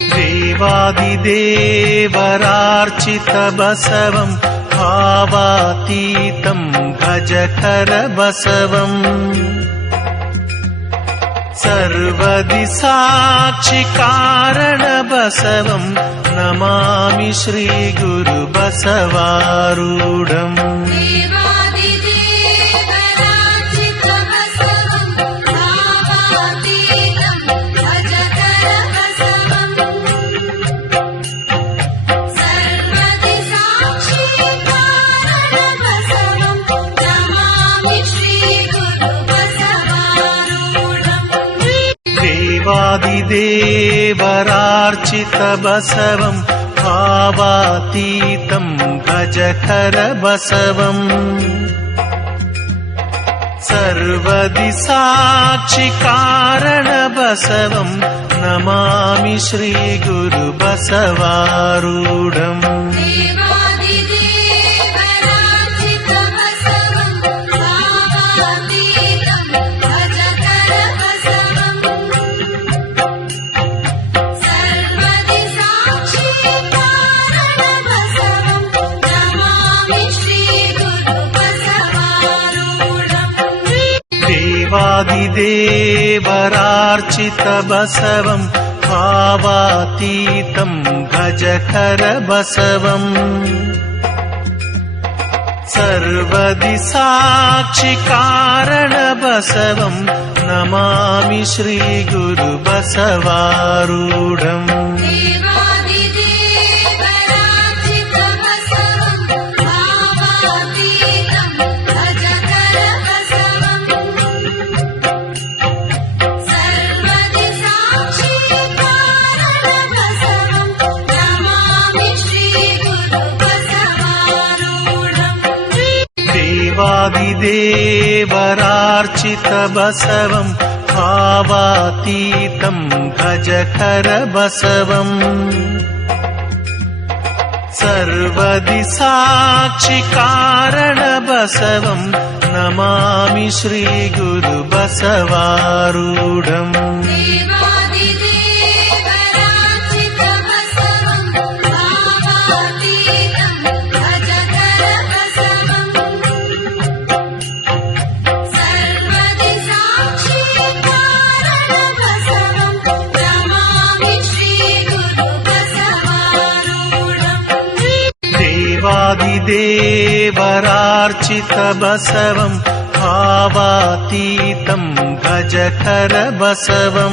ದೇವಾದಿದೇವರಾರ್ಚಿತ ಬಸವಂ ಭಾವಾತೀತಂ ಭಜಕರ ಬಸವಂ ಸರ್ವದಿ ಸಾಕ್ಷಿ ಕಾರಣ ಬಸವಂ ನಮಾಮಿ ಶ್ರೀ ಗುರು ಬಸವಾರೂಢಂ ದೇವಾದಿದೇವರಾರ್ಚಿತ ಬಸವಂ ಭಾವಾತೀತಂ ಭಜಕರ ಬಸವಂ ಸರ್ವದಿ ಸಾಕ್ಷಿ ಕಾರಣ ಬಸವಂ ನಮಾಮಿ ಶ್ರೀ ಗುರು ಬಸವಾರೂಢಂ ದೇವಾದಿದೇವರಾರ್ಚಿತ ಬಸವಂ ಭಾವಾತೀತಂ ಭಜಕರ ಬಸವಂ ಸರ್ವದಿ ಸಾಕ್ಷಿ ಕಾರಣ ಬಸವಂ ನಮಾಮಿ ಶ್ರೀ ಗುರು ಬಸವಾರೂಢಂ ದೇವಾದಿದೇವರಾರ್ಚಿತ ಬಸವಂ ಭಾವಾತೀತಂ ಭಜಕರ ಬಸವಂ ಸರ್ವದಿ ಸಾಕ್ಷಿ ಕಾರಣ ಬಸವಂ ನಮಾಮಿ ಶ್ರೀ ಗುರು ಬಸವಾರೂಢಂ ದೇವಾದಿದೇವರಾರ್ಚಿತ ಬಸವಂ ಭಾವಾತೀತಂ ಭಜಕರ ಬಸವಂ